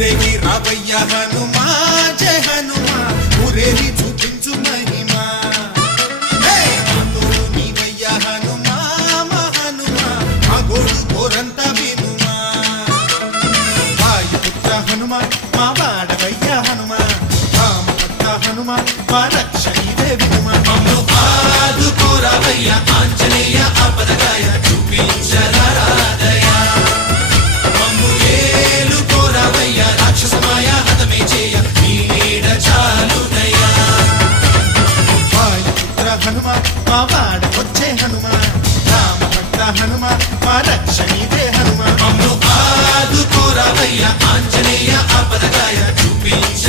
ఊరేగి రావయ్య హనుమా జయ హనుమా. ఊరేగి చూపించు మహిమా. హే! నీవయ్య హనుమా మా హనుమా మా గోడు కోరంత వినుమా. వాయుపుత్ర హనుమా మా వాడవయ్య హనుమా. రామపుత్ర హనుమా మా రక్ష ఇదే వినుమ. మమ్ము ఆదుకోరావయ్య ఆంజనేయ హనుమ మా వాడకొచ్చే హనుమ రామ భక్త హనుమ మా రక్ష నీదే హనుమ మమ్ము ఆదుకోరావయ్య ఆంజనేయ ఆపదగాయ చూపించు.